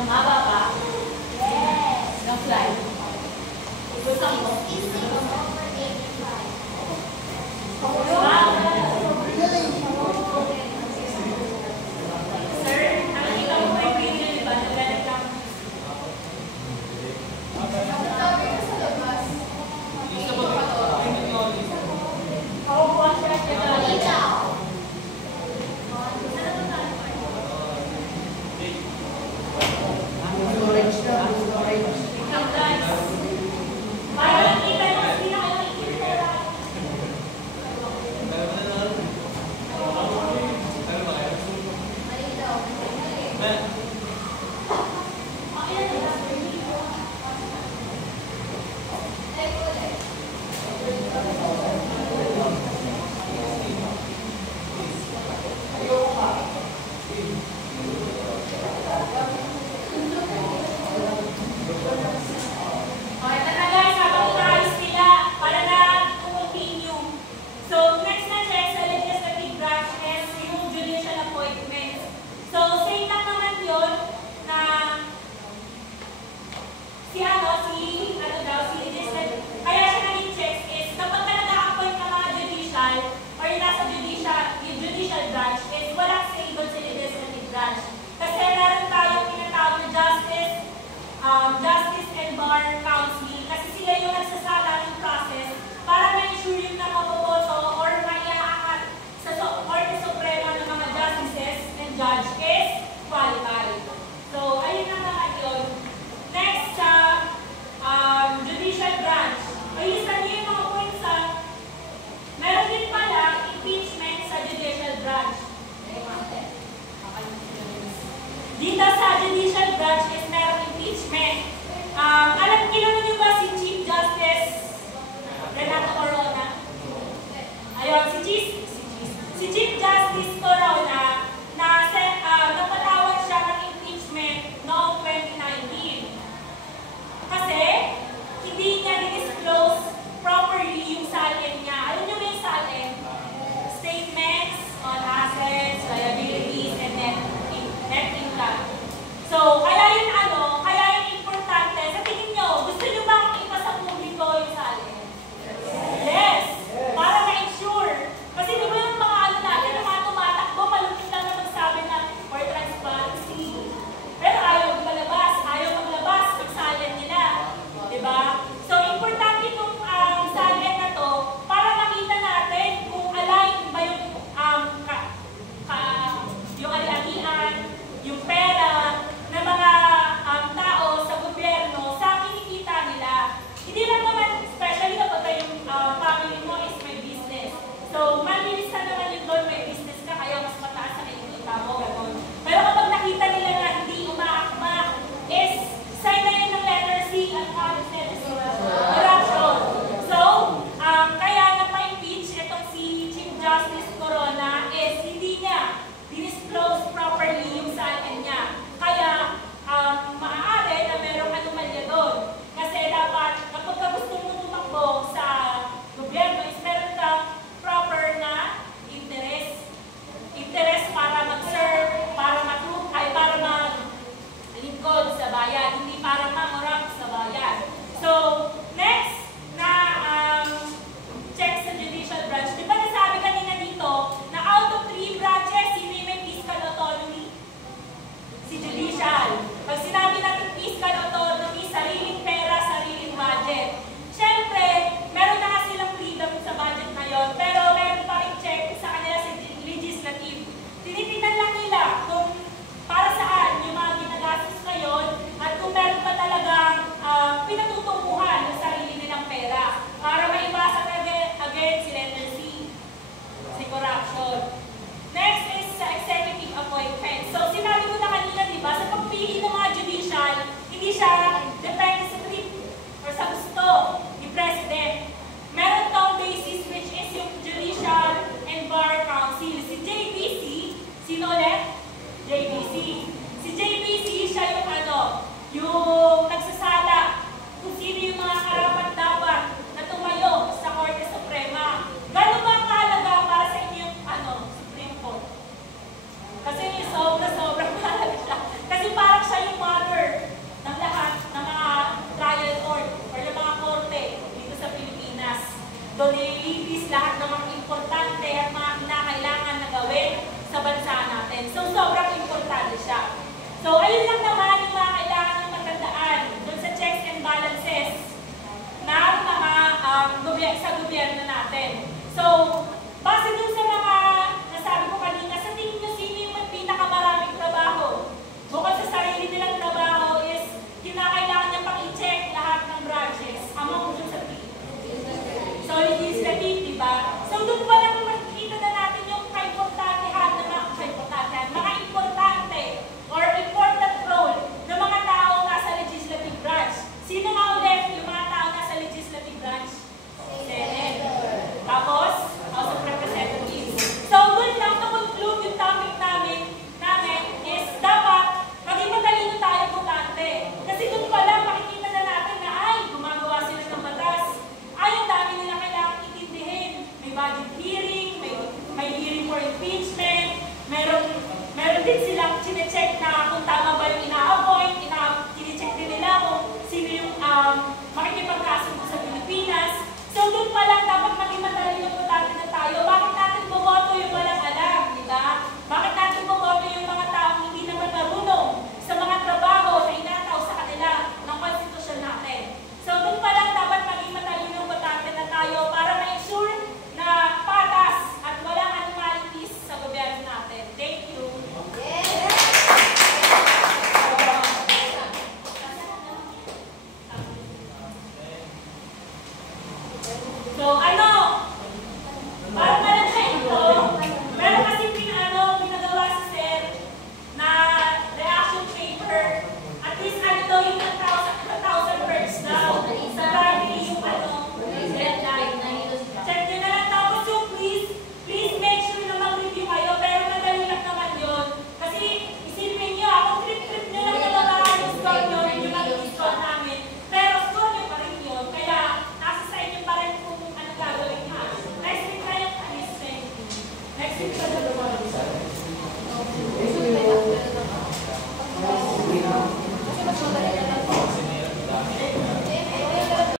Ng haba pa? Yes. Ng fly? Gusto mo? Wow! Sir, nakikita mo ba yung video, di ba? Naglalaglang. Sabi ko sa labas. Ako po ang siya siya. Ikaw. Storage na, storage. Ikaw guys. Para nakita nyo, hindi na kayo nakikita. Okay, tara guys, habang inaayos nila para na continue. So, next na check sa legislative branch is yung judicial appointments. So, same lang naman yun na si legislative. Kaya siya naging checks is kapag ka nag-a-appoint ng mga judicial or nasa judicial branch is walang say doon sa legislative branch. Kasi meron tayong tinatawag na Justice and Bar Council kasi sila yung nagsasala ng process para ma-ensure yung nakaboboto or maiaangat sa Korte Suprema ng mga justices and judge is qualified. So, ayun na naman yun. Next sa judicial branch. Ayusan niyo yung mga points sa meron din pala impeachment sa judicial branch. Dito sa judicial branch is meron impeachment. Kilala niyo ba si Chief Justice Renato Corona? Ayun, si Chief Justice Corona na napatawag siya ng impeachment noong 2019. Kasi hindi niya disclose properly yung salin niya. Alam niyo ba yung salin? Statements on assets, liabilities, and net income. So, kaya yun responsibilities, lahat ng mga importante at mga kinakailangan na gawin sa bansa natin. So, sobrang importante siya. So, ayun lang naman yung mga kailangan ng matandaan dun sa checks and balances ng mga sa gobyerno natin. So, base dun sa mga nasabi ko kanina, sa tingin nyo sino yung pinakamaraming trabaho? Bukod sa sarili nilang trabaho is kinakailangan niya pang i-check lahat ng branches among dun sa team. So, legislative, diba? So, dun pa lang makikita na natin yung kaimportantehan ng mga importante or important role ng mga tao nasa legislative branch. Sino nga ulit yung mga tao nasa legislative branch? Senate. Tapos, House of Representatives. So, dun lang to conclude yung topic namin is dapat maging matalino tayo butante. Kasi dun pa lang makikita na natin na ay, gumagawa sila ng batas. Ay, ang dami nila kailangan itindihin. May budget hearing, may hearing for impeachment, meron din silang chinecheck na kung tama ba yung inaabot.